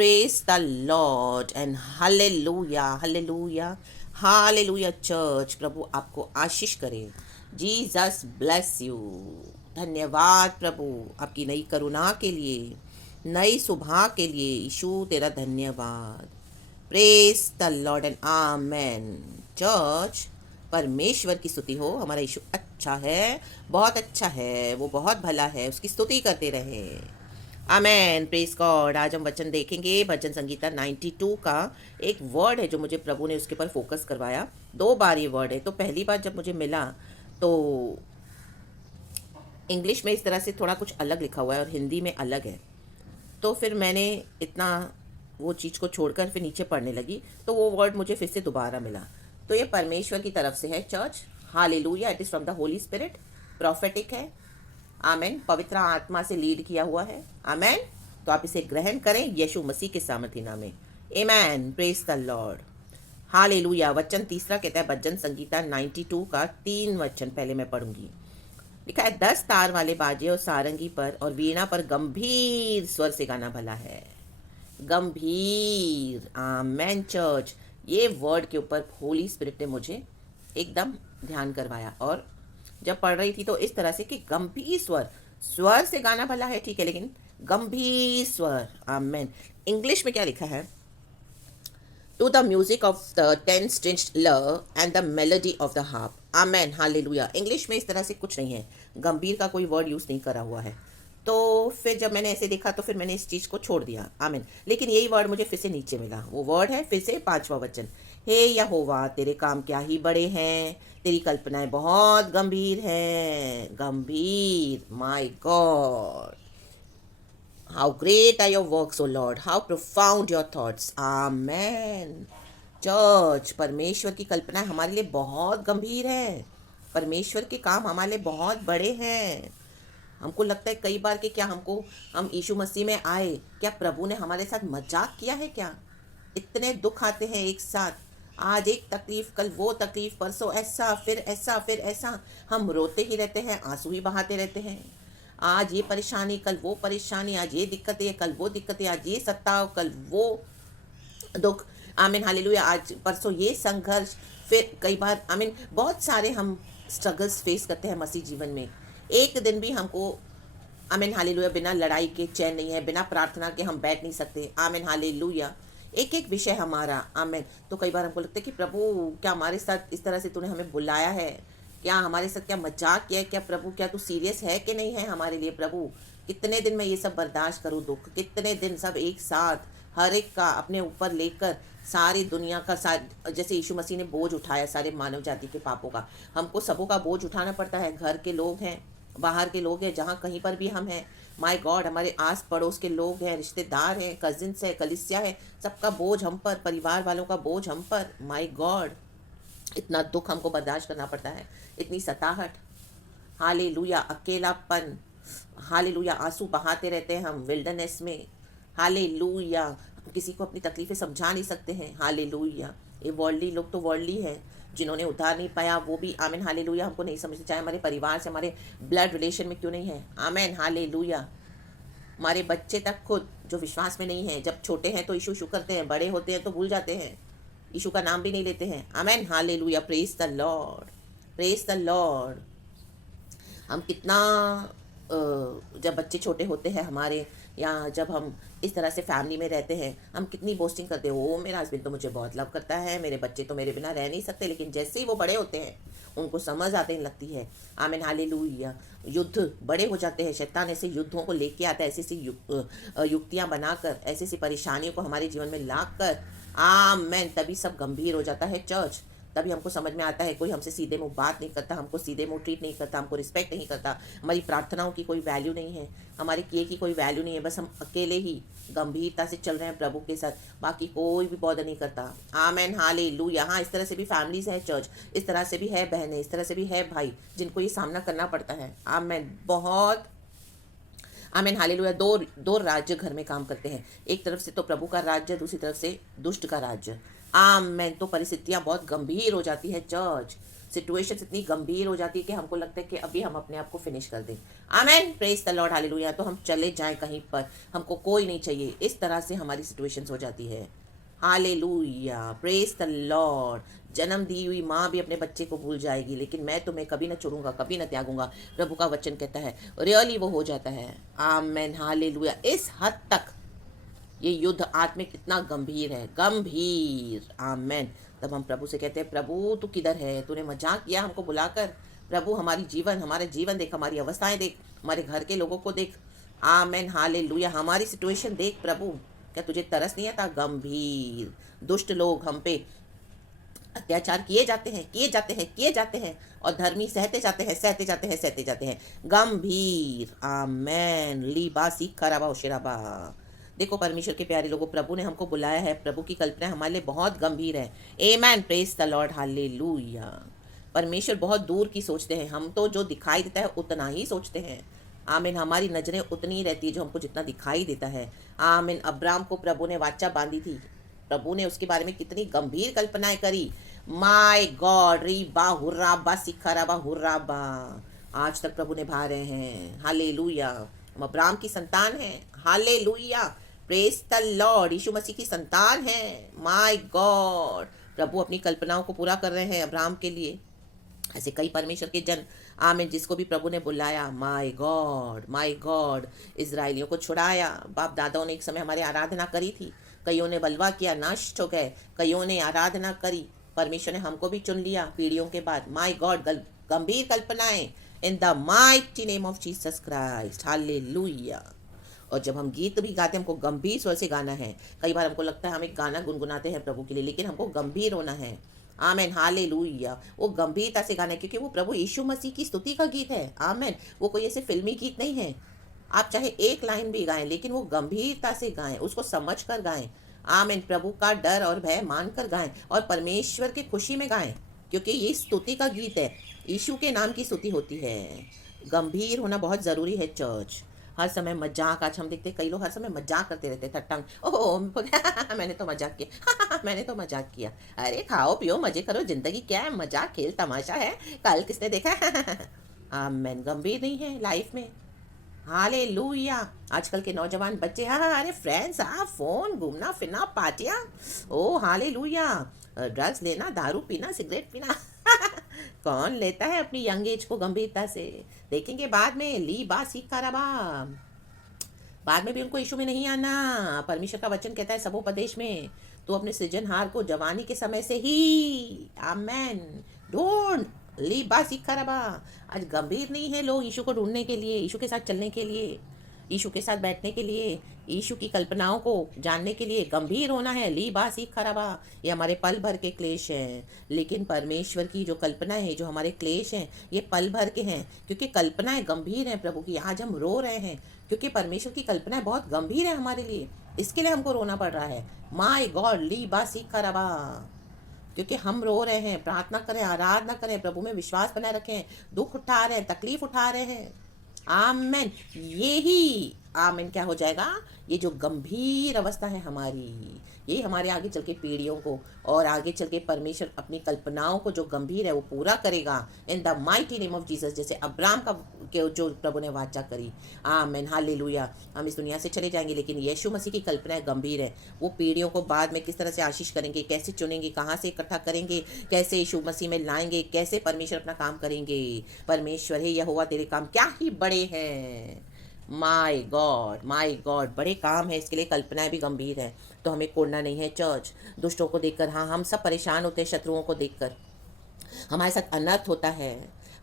Praise the Lord and hallelujah, hallelujah, hallelujah church. प्रभु आपको आशीष करे. Jesus bless you. धन्यवाद प्रभु आपकी नई करुणा के लिए, नई सुबह के लिए. यीशु तेरा धन्यवाद. Praise the Lord and amen. Church परमेश्वर की स्तुति हो. हमारा यीशु अच्छा है, बहुत अच्छा है, वो बहुत भला है. उसकी स्तुति करते रहे. आमेन. Praise God. आज हम वचन देखेंगे भजन संगीता 92 का. एक वर्ड है जो मुझे प्रभु ने उसके ऊपर फोकस करवाया. 2 बार ये वर्ड है. तो पहली बार जब मुझे मिला तो इंग्लिश में इस तरह से थोड़ा कुछ अलग लिखा हुआ है और हिंदी में अलग है. तो फिर मैंने इतना वो चीज़ को छोड़कर फिर नीचे पढ़ने लगी तो वो वर्ड मुझे फिर से दोबारा मिला. तो ये परमेश्वर की तरफ से है church. Hallelujah. It is from the Holi spirit. Prophetic है. आमेन. पवित्र आत्मा से लीड किया हुआ है. आमेन. तो आप इसे ग्रहण करें यीशु मसीह के सामर्थ्य नाम में. Amen. Praise the Lord. Hallelujah. वचन तीसरा कहता है भजन संगीता 92 का 3 वचन पहले मैं पढ़ूंगी. लिखा है 10 तार वाले बाजे और सारंगी पर और वीणा पर गंभीर स्वर से गाना भला है. गंभीर. आमेन चर्च. ये वर्ड के ऊपर होली स्पिरिट ने मुझे एकदम ध्यान करवाया. और जब पढ़ रही थी तो इस तरह से कि गंभीर स्वर. स्वर से गाना भला है ठीक है, लेकिन गंभीर स्वर. आमेन. इंग्लिश में क्या लिखा है? To the music of the 10 stringed lyre and the melody of the harp. Amen. Hallelujah. English में इस तरह से कुछ नहीं है. गंभीर का कोई वर्ड यूज़ नहीं करा हुआ है. तो फिर जब मैंने ऐसे देखा तो फिर मैंने इस चीज़ को छोड़ दिया. आमीन. लेकिन यही वर्ड मुझे फिर से नीचे मिला. वो वर्ड है फिर से 5वां वचन. हे यहोवा तेरे काम क्या ही बड़े हैं, तेरी कल्पनाएं बहुत गंभीर हैं. गंभीर. My God. How great are your works, O Lord. How profound your thoughts. Amen. Church परमेश्वर की कल्पना हमारे लिए बहुत गंभीर है. परमेश्वर के काम हमारे लिए बहुत बड़े हैं. हमको लगता है कई बार कि क्या हम यीशु मसीह में आए, क्या प्रभु ने हमारे साथ मजाक किया है क्या? इतने दुख आते हैं एक साथ. आज एक तकलीफ, कल वो तकलीफ, परसों ऐसा, फिर ऐसा, फिर ऐसा. हम रोते ही रहते हैं, आंसू ही बहाते रहते हैं. आज ये परेशानी, कल वो परेशानी, आज ये दिक्कतें, कल वो दिक्कतें, आज ये सत्ताव, कल वो दुख. आमीन. हालेलुया. आज परसों ये संघर्ष, फिर कई बार आमीन बहुत सारे हम स्ट्रगल्स फेस करते हैं मसीह जीवन में. एक दिन भी हमको आमीन हालेलुया बिना लड़ाई के चैन नहीं है. बिना प्रार्थना के हम बैठ नहीं सकते. आमीन हालेलुया. एक एक विषय हमारा. आमीन. तो कई बार हमको लगता है कि प्रभु क्या हमारे साथ इस तरह से तूने हमें बुलाया है, क्या हमारे साथ क्या मजाक किया है क्या प्रभु, क्या तू सीरियस है कि नहीं है हमारे लिए प्रभु. कितने दिन मैं ये सब बर्दाश्त करूँ दुख, कितने दिन सब एक साथ हर एक का अपने ऊपर लेकर सारी दुनिया का जैसे यीशु मसीह ने बोझ उठाया सारे मानव जाति के पापों का, हमको सबों का बोझ उठाना पड़ता है. घर के लोग हैं, बाहर के लोग हैं, जहाँ कहीं पर भी हम हैं. My God. हमारे आस पड़ोस के लोग हैं, रिश्तेदार हैं, कजिन्स है, कलिसिया है, सबका बोझ हम पर, परिवार वालों का बोझ हम पर. My God. इतना दुख हमको बर्दाश्त करना पड़ता है, इतनी सताहट. हालेलुया. अकेलापन. हालेलुया. आंसू बहाते रहते हैं हम विल्डरनेस में. हालेलुया. हम किसी को अपनी तकलीफ़ें समझा नहीं सकते हैं. हालेलुया. ये वर्ल्डली लोग तो वर्ल्डली हैं, जिन्होंने उधार नहीं पाया वो भी आमीन हालेलुया हमको नहीं समझते, चाहे हमारे परिवार से, हमारे ब्लड रिलेशन में क्यों नहीं है. आमीन हालेलुया. हमारे बच्चे तक खुद जो विश्वास में नहीं है, जब छोटे हैं तो यीशु यीशु करते हैं, बड़े होते हैं तो भूल जाते हैं, यीशु का नाम भी नहीं लेते हैं. Amen hallelujah. Praise the Lord. Praise the Lord. हम कितना जब बच्चे छोटे होते हैं हमारे, या जब हम इस तरह से फैमिली में रहते हैं, हम कितनी बोस्टिंग करते हैं, ओ मेरा हस्बैंड तो मुझे बहुत लव करता है, मेरे बच्चे तो मेरे बिना रह नहीं सकते. लेकिन जैसे ही वो बड़े होते हैं उनको समझ आते लगती है. आमीन हालेलुया. युद्ध बड़े हो जाते हैं, शैतान ऐसे युद्धों को लेके आता है, ऐसी ऐसी युक्तियाँ बनाकर, ऐसी ऐसी परेशानियों को हमारे जीवन में ला कर. आमेन. तभी सब गंभीर हो जाता है चर्च. तभी हमको समझ में आता है कोई हमसे सीधे मुंह बात नहीं करता, हमको सीधे मुंह ट्रीट नहीं करता, हमको रिस्पेक्ट नहीं करता, हमारी प्रार्थनाओं की कोई वैल्यू नहीं है, हमारे किए की कोई वैल्यू नहीं है. बस हम अकेले ही गंभीरता से चल रहे हैं प्रभु के साथ, बाकी कोई भी बॉदर नहीं करता. Amen hallelujah. हाँ, इस तरह से भी फैमिलीज है चर्च, इस तरह से भी है बहनें, इस तरह से भी है भाई, जिनको ये सामना करना पड़ता है. आमेन. बहुत आमीन हालेलुया. दो राज्य घर में काम करते हैं. एक तरफ से तो प्रभु का राज्य, दूसरी तरफ से दुष्ट का राज्य. आमीन. तो परिस्थितियां बहुत गंभीर हो जाती है चर्च. सिचुएशन इतनी गंभीर हो जाती है कि हमको लगता है कि अभी हम अपने आप को फिनिश कर दें। आमेन, प्रेज द लॉर्ड, हालेलुया। तो हम चले जाएं कहीं पर, हमको कोई नहीं चाहिए, इस तरह से हमारी सिचुएशंस हो जाती है। Hallelujah, praise the Lord. जन्म दी हुई माँ भी अपने बच्चे को भूल जाएगी, लेकिन मैं तुम्हें कभी ना छोड़ूंगा, कभी ना त्यागूंगा, प्रभु का वचन कहता है। रियली वो हो जाता है। आमेन, हालेलुया। इस हद तक ये युद्ध आत्मिक इतना गंभीर है, गंभीर। आमेन। तब हम प्रभु से कहते हैं, प्रभु तू किधर है? तूने मजाक किया हमको बुलाकर। प्रभु हमारा जीवन देख, हमारी अवस्थाएं देख, हमारे घर के लोगों को देख। आमेन, हालेलुया। हमारी सिचुएशन देख प्रभु। क्या तुझे तरस नहीं आता? गंभीर दुष्ट लोग हम पे अत्याचार किए जाते हैं, किए जाते हैं, किए जाते हैं, और धर्मी सहते जाते हैं, सहते जाते हैं, सहते जाते हैं। गंभीर। आमेन, लीबासी खराबा शेराबा। देखो परमेश्वर के प्यारे लोगों, प्रभु ने हमको बुलाया है, प्रभु की कल्पना हमारे लिए बहुत गंभीर है। आमेन, प्रेज द लॉर्ड, हालेलुया। परमेश्वर बहुत दूर की सोचते हैं, हम तो जो दिखाई देता है उतना ही सोचते हैं। आमीन, हमारी नजरें उतनी ही रहती है जो हमको जितना दिखाई देता है। आमीन। अब्राम को प्रभु ने वाचा बांधी थी, प्रभु ने उसके बारे में कितनी गंभीर कल्पनाएं करी। माय गॉड, री बा हुर्रा बा सिखरा बा हुर्रा बा। आज तक प्रभु निभा रहे हैं। हालेलुया। हम अब्राम की संतान हैं। Hallelujah, praise the Lord. यीशु मसीह की संतान है। माय गॉड, प्रभु अपनी कल्पनाओं को पूरा कर रहे हैं अब्राम के लिए। ऐसे कई परमेश्वर के जन, आमीन, जिसको भी प्रभु ने बुलाया। माय गॉड, इजराइलियों को छुड़ाया। बाप दादाओं ने एक समय हमारी आराधना करी थी, कईयों ने बलवा किया, नष्ट हो गए, कईयों ने आराधना करी। परमेश्वर ने हमको भी चुन लिया पीढ़ियों के बाद। माय गॉड, गंभीर कल्पनाएं in the mighty name of Jesus Christ. Hallelujah. और जब हम गीत भी गाते हैं, हमको गंभीर स्वर से गाना है। कई बार हमको लगता है हम एक गाना गुनगुनाते हैं प्रभु के लिए, लेकिन हमको गंभीर होना है। आमेन, हालेलुया। वो गंभीरता से गाना है, क्योंकि वो प्रभु यीशु मसीह की स्तुति का गीत है। आमेन। वो कोई ऐसे फिल्मी गीत नहीं है। आप चाहे एक लाइन भी गाएं, लेकिन वो गंभीरता से गाएं, उसको समझ कर गाएं। आमेन। प्रभु का डर और भय मान कर गाएं, और परमेश्वर की खुशी में गाएं, क्योंकि ये स्तुति का गीत है। यीशु के नाम की स्तुति होती है। गंभीर होना बहुत ज़रूरी है चर्च। हर समय मजाक, आज हम देखते कई लोग हर समय मजाक करते रहते हैं, थट्टा। ओह मैंने तो मजाक किया, मैंने तो मजाक किया। अरे खाओ पियो मजे करो, जिंदगी क्या है, मजाक खेल तमाशा है, कल किसने देखा? आमेन। गंभीर नहीं है लाइफ में। हालेलुया। आजकल के नौजवान बच्चे, हाँ, अरे फ्रेंड्स, हाँ, फोन, घूमना फिरना, पार्टियाँ, ओ हालेलुया, ड्रग्स लेना, दारू पीना, सिगरेट पीना। कौन लेता है अपनी यंग एज को गंभीरता से? देखेंगे बाद में। ली बा सीखा रबा, बाद में भी उनको यीशु में नहीं आना। परमेश्वर का वचन कहता है सबोपदेश में, तो अपने सृजनहार को जवानी के समय से ही, आमेन, ढूंढ। ली बा सीखा रबा। आज गंभीर नहीं है लोग यीशु को ढूंढने के लिए, यीशु के साथ चलने के लिए, यीशु के साथ बैठने के लिए, यीशु की कल्पनाओं को जानने के लिए। गंभीर होना है। ली बा सीख खराबा। ये हमारे पल भर के क्लेश हैं, लेकिन परमेश्वर की जो कल्पनाएं हैं, जो हमारे क्लेश हैं, ये पल भर के हैं, क्योंकि कल्पनाएं गंभीर हैं प्रभु की। आज हम रो रहे हैं क्योंकि परमेश्वर की कल्पनाएं बहुत गंभीर है हमारे लिए, इसके लिए हमको रोना पड़ रहा है। माय गॉड, ली बा सीख खराबा। क्योंकि हम रो रहे हैं, प्रार्थना करें, आराधना करें, प्रभु में विश्वास बनाए रखें, दुख उठा रहे हैं, तकलीफ उठा रहे हैं। आमेन। यही आमेन क्या हो जाएगा? ये जो गंभीर अवस्था है हमारी, ये हमारे आगे चल के पीढ़ियों को, और आगे चल के परमेश्वर अपनी कल्पनाओं को जो गंभीर है वो पूरा करेगा इन the mighty name of Jesus. जैसे अब्राम का जो प्रभु ने वाचा करी। आमेन, हालेलुया। हम इस दुनिया से चले जाएंगे, लेकिन यीशु मसीह की कल्पनाएं गंभीर है। वो पीढ़ियों को बाद में किस तरह से आशीष करेंगे, कैसे चुनेंगे, कहाँ से इकट्ठा करेंगे, कैसे यीशु मसीह में लाएंगे, कैसे परमेश्वर अपना काम करेंगे। परमेश्वर है यहोवा, तेरे काम क्या ही बड़े हैं। माय गॉड, बड़े काम है, इसके लिए कल्पनाएं भी गंभीर है। तो हमें कोड़ना नहीं है चर्च, दुष्टों को देखकर। हाँ, हम सब परेशान होते हैं शत्रुओं को देखकर, हमारे साथ अनर्थ होता है।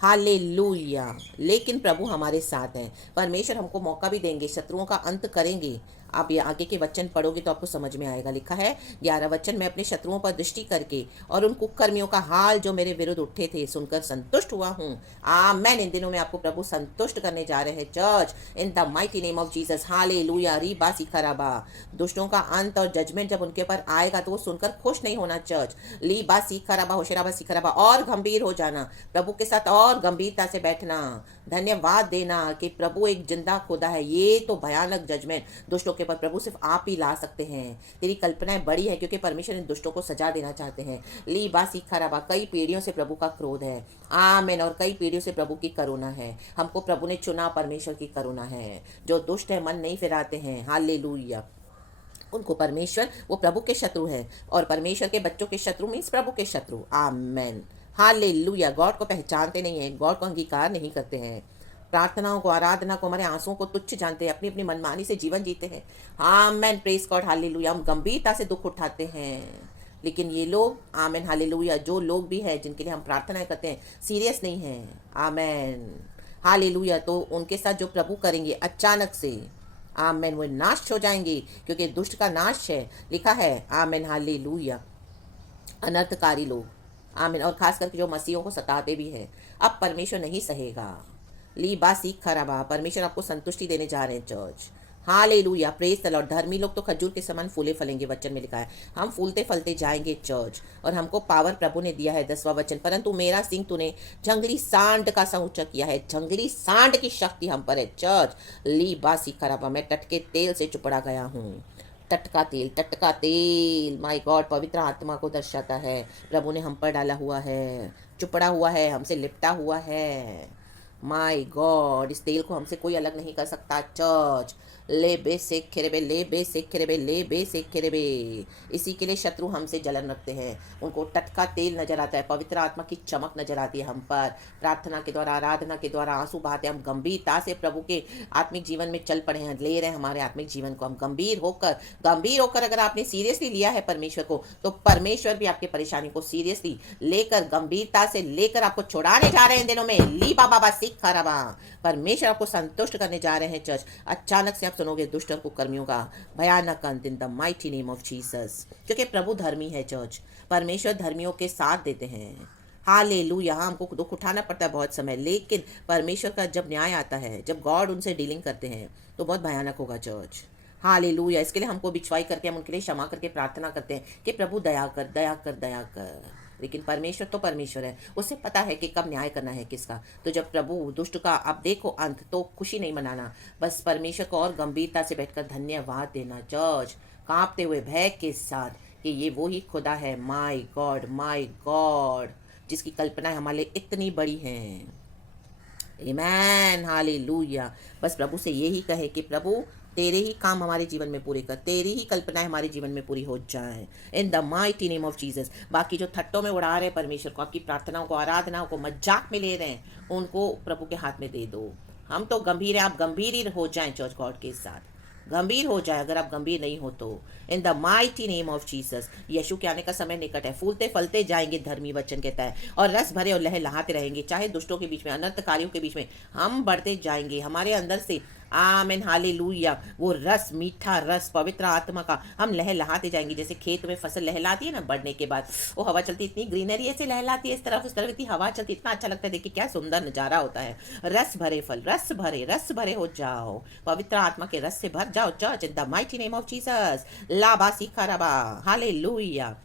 हालेलुया। लेकिन प्रभु हमारे साथ हैं। परमेश्वर हमको मौका भी देंगे, शत्रुओं का अंत करेंगे। आप ये आगे के वचन पढ़ोगे तो आपको समझ में आएगा। लिखा है 11 वचन, मैं अपने शत्रुओं पर दृष्टि करके और उन कुकर्मियों का हाल जो मेरे विरुद्ध उठे थे सुनकर संतुष्ट हुआ हूँ। आमेन। इन दिनों में आपको प्रभु संतुष्ट करने जा रहे हैं church, in the mighty name of Jesus. Hallelujah. रीबा सिखराबा। दुष्टों का अंत और जजमेंट जब उनके ऊपर आएगा तो वो सुनकर खुश नहीं होना चर्च। लीबा सिखराबा, होशराबा सिखराबा, और गंभीर हो जाना, प्रभु के साथ और गंभीरता से बैठना, धन्यवाद देना कि प्रभु एक जिंदा खुदा है। ये तो भयानक जजमेंट दुष्टों के ऊपर प्रभु सिर्फ आप ही ला सकते हैं। तेरी कल्पनाएं बड़ी है क्योंकि परमेश्वर इन दुष्टों को सजा देना चाहते हैं। ली बासी खराबा, कई पीढ़ियों से प्रभु का क्रोध है। आमेन। और कई पीढ़ियों से प्रभु की करुणा है। हमको प्रभु ने चुना, परमेश्वर की करुणा है। जो दुष्ट है, मन नहीं फिराते हैं, हालेलुया, उनको परमेश्वर, वो प्रभु के शत्रु है। और परमेश्वर के बच्चों के शत्रु मीन्स प्रभु के शत्रु। आमेन, हालेलुया। गॉड को पहचानते नहीं है, गॉड को अंगीकार नहीं करते हैं, प्रार्थनाओं को, आराधना को, हमारे आंसुओं को तुच्छ जानते हैं, अपनी अपनी मनमानी से जीवन जीते हैं। आमेन, प्रेज गॉड, हालेलुया। हम गंभीरता से दुख उठाते हैं, लेकिन ये लोग, आमेन, हालेलुया, जो लोग भी हैं जिनके लिए हम प्रार्थनाएं करते हैं, सीरियस नहीं हैं। आमेन, हालेलुया। तो उनके साथ जो प्रभु करेंगे अचानक से, आमेन, वो नाश हो जाएंगे, क्योंकि दुष्ट का नाश है, लिखा है। आमेन, हालेलुया। अनर्थकारी लोग, आमीन, और खास करके जो मसीहों को सताते भी हैं, अब परमेश्वर नहीं सहेगा। ली बा सीख खराबा, परमेश्वर आपको संतुष्टि देने जा रहे हैं church. Hallelujah, praise the Lord. धर्मी लोग तो खजूर के समान फूले फलेंगे, वचन में लिखा है। हम फूलते फलते जाएंगे चर्च, और हमको पावर प्रभु ने दिया है। 10वां वचन, परंतु मेरा सिंह तूने जंगली सांड का सा ऊंचा किया है। जंगली सांड की शक्ति हम पर है चर्च। ली बा सीख खराबा, मैं टटके तेल से चुपड़ा गया हूँ। टटका तेल, टटका तेल, माय गॉड, पवित्र आत्मा को दर्शाता है। प्रभु ने हम पर डाला हुआ है, चुपड़ा हुआ है, हमसे लिपटा हुआ है। माय गॉड, इस तेल को हमसे कोई अलग नहीं कर सकता चर्च। ले बे से खेरेबे, ले बे से खेरेबे, ले बे से खेरेबे। इसी के लिए शत्रु हमसे जलन रखते हैं। उनको टटका तेल नजर आता है, पवित्र आत्मा की चमक नजर आती है हम पर। प्रार्थना के द्वारा, आराधना के द्वारा आंसू बहाते हम गंभीरता से प्रभु के आत्मिक जीवन में चल पड़े हैं, ले रहे हैं हमारे आत्मिक जीवन को। हम गंभीर होकर अगर आपने सीरियसली लिया है परमेश्वर को, तो परमेश्वर भी आपकी परेशानी को सीरियसली लेकर, गंभीरता से लेकर आपको छुड़ाने जा रहे हैं दिनों में। ली बाबा सीख खराबा, परमेश्वर आपको संतुष्ट करने जा रहे हैं चर्च। अचानक से आप सुनोगे दुष्ट और कुकर्मियों का भयानक अंत, इन the mighty name of Jesus. क्योंकि प्रभु धर्मी है चर्च, परमेश्वर धर्मियों के साथ देते हैं। हालेलुया। हमको दुख उठाना पड़ता है बहुत समय, लेकिन परमेश्वर का जब न्याय आता है, जब गॉड उनसे डीलिंग करते हैं, तो बहुत भयानक होगा चर्च। हालेलुया। इसके लिए हमको बिछवाई करके, हम उनके लिए क्षमा करके प्रार्थना करते हैं कि प्रभु दया कर, दया कर, दया कर। लेकिन परमेश्वर तो परमेश्वर है, उसे पता है कि कब न्याय करना है किसका। तो जब प्रभु दुष्ट का आप देखो अंत, तो खुशी नहीं मनाना, बस परमेश्वर को और गंभीरता से बैठकर धन्यवाद देना चर्च, कांपते हुए भय के साथ, कि ये वो ही खुदा है, माय गॉड, जिसकी कल्पना हमारे लिए इतनी बड़ी है। आमेन, हालेलुया। बस प्रभु से यही कहे कि प्रभु तेरे ही काम हमारे जीवन में पूरे कर, तेरी ही कल्पनाएं हमारे जीवन में पूरी हो जाए, इन the mighty name of Jesus. बाकी जो थट्टों में उड़ा रहे परमेश्वर को, आपकी प्रार्थनाओं को, आराधनाओं को मजाक में ले रहे हैं, उनको प्रभु के हाथ में दे दो। हम तो गंभीर हैं, आप गंभीर ही हो जाएं चर्च, गॉड के साथ गंभीर हो जाए। अगर आप गंभीर नहीं हो तो in the mighty name of Jesus. यीशु के आने का समय निकट है। फूलते फलते जाएंगे, धर्मी वचन कहता है, और रस भरे और लहलहाते रहेंगे। चाहे दुष्टों के बीच में, अनर्थकारियों के बीच में हम बढ़ते जाएंगे। हमारे अंदर से, आमेन, हालेलुया, वो रस, मीठा रस पवित्र आत्मा का, हम लहलहाते जाएंगे। जैसे खेत में फसल लहलाती है ना बढ़ने के बाद, वो हवा चलती, इतनी ग्रीनरी ऐसे लहलाती है, इस तरफ उस तरफ इतनी हवा चलती, इतना अच्छा लगता है। देखिए क्या सुंदर नजारा होता है। रस भरे फल, रस भरे हो जाओ, पवित्र आत्मा के रस से भर जाओ church, in the mighty name of Jesus. लाबा सीखा रबा, हालेलुया।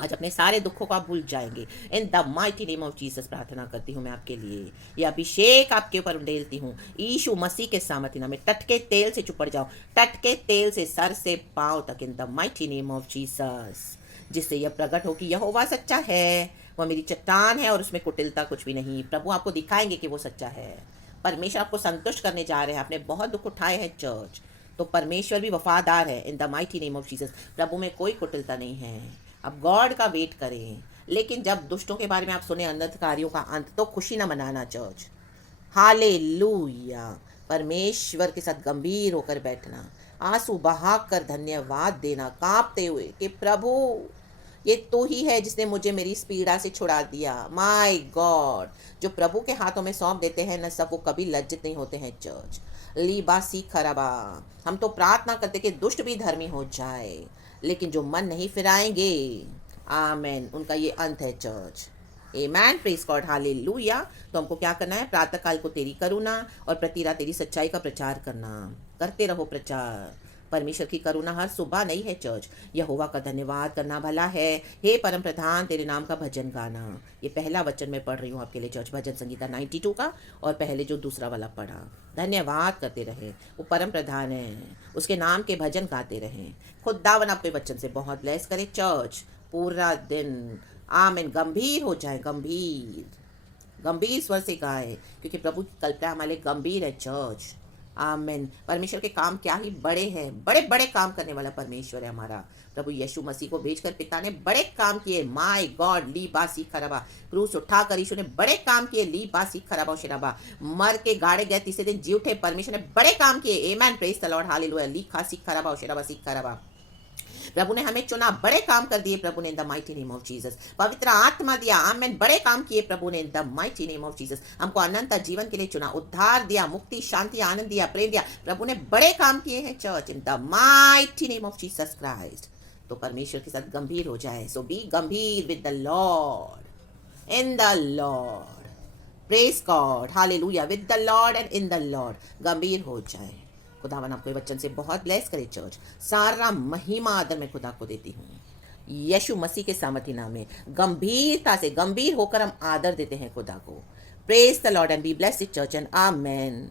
आज अपने सारे दुखों को आप भूल जाएंगे, इन the mighty name of Jesus. प्रार्थना करती हूँ मैं आपके लिए, यह अभिषेक आपके ऊपर उंडेलती हूँ यीशु मसीह के सामर्थ्य नाम में। टटके तेल से चुपड़ जाओ, टटके तेल से सर से पांव तक, इन the mighty name of Jesus. जिससे यह प्रकट हो कि यहोवा सच्चा है, वह मेरी चट्टान है और उसमें कुटिलता कुछ भी नहीं। प्रभु आपको दिखाएंगे कि वो सच्चा है। परमेश्वर आपको संतुष्ट करने जा रहे हैं। आपने बहुत दुख उठाए हैं चर्च, तो परमेश्वर भी वफादार है, in the mighty name of Jesus. प्रभु में कोई कुटिलता नहीं है। अब गॉड का वेट करें, लेकिन जब दुष्टों के बारे में आप सुने, अनर्थकारियों का अंत, तो खुशी न मनाना चर्च। हालेलुया। परमेश्वर के साथ गंभीर होकर बैठना, आंसू बहाकर धन्यवाद देना, कांपते हुए कि प्रभु ये तो ही है जिसने मुझे मेरी इस पीड़ा से छुड़ा दिया। माय गॉड, जो प्रभु के हाथों में सौंप देते हैं न, सब वो कभी लज्जित नहीं होते हैं चर्च। लीबा सी खराबा। हम तो प्रार्थना करते कि दुष्ट भी धर्मी हो जाए, लेकिन जो मन नहीं फिराएंगे, आमेन, उनका ये अंत है चर्च। आमेन, प्रेज गॉड, हालेलुया। तो हमको क्या करना है? प्रातःकाल को तेरी करुणा और प्रतिरा तेरी सच्चाई का प्रचार करना। करते रहो प्रचार। परमेश्वर की करुणा हर सुबह नई है चर्च। यहोवा का धन्यवाद करना भला है, हे परम प्रधान तेरे नाम का भजन गाना। ये पहला वचन मैं पढ़ रही हूँ आपके लिए चर्च, भजन संगीता 92 का, और पहले जो दूसरा वाला पढ़ा। धन्यवाद करते रहे, वो परम प्रधान है, उसके नाम के भजन गाते रहें। खुदावन आपके वचन से बहुत ब्लेस करे चर्च पूरा दिन। आमीन। गंभीर हो जाए, गंभीर गंभीर स्वर से गाए, क्योंकि प्रभु की कल्पना हमारे लिए गंभीर है चर्च। आमीन। परमेश्वर के काम क्या ही बड़े हैं, बड़े बड़े काम करने वाला परमेश्वर है हमारा। प्रभु यीशु मसीह को भेजकर पिता ने बड़े काम किए। माय गॉड, ली बासी खराबा, क्रूस उठाकर यीशु ने बड़े काम किए। ली बासी खराबा शराबा, मर के गाड़े गए, तीसरे दिन जी उठे। परमेश्वर ने बड़े काम किए। आमेन, प्रेज द लॉर्ड, हालेलुया। ली खासी खराबा शराबा सी खराबा, प्रभु ने हमें चुना, बड़े काम कर दिए प्रभु ने, इन the mighty name of Jesus. पवित्र आत्मा दिया, आमेन, बड़े काम किए प्रभु ने, इन the mighty name of Jesus. हमको अनंत जीवन के लिए चुना, उद्धार दिया, मुक्ति, शांति, आनंद दिया, प्रेम दिया। प्रभु ने बड़े काम किए हैं church, in the mighty name of Jesus Christ. तो परमेश्वर के साथ गंभीर हो जाए। सो बी गंभीर with the Lord, in the Lord, praise God, hallelujah, with the Lord and in the Lord. गंभीर हो जाए। खुदावन आपको वचन से बहुत ब्लेस करे चर्च। सारा महिमा आदर मैं खुदा को देती हूँ यीशु मसीह के सामर्थी नाम में। गंभीरता से, गंभीर होकर हम आदर देते हैं खुदा को। Praise the Lord and be blessed church and amen.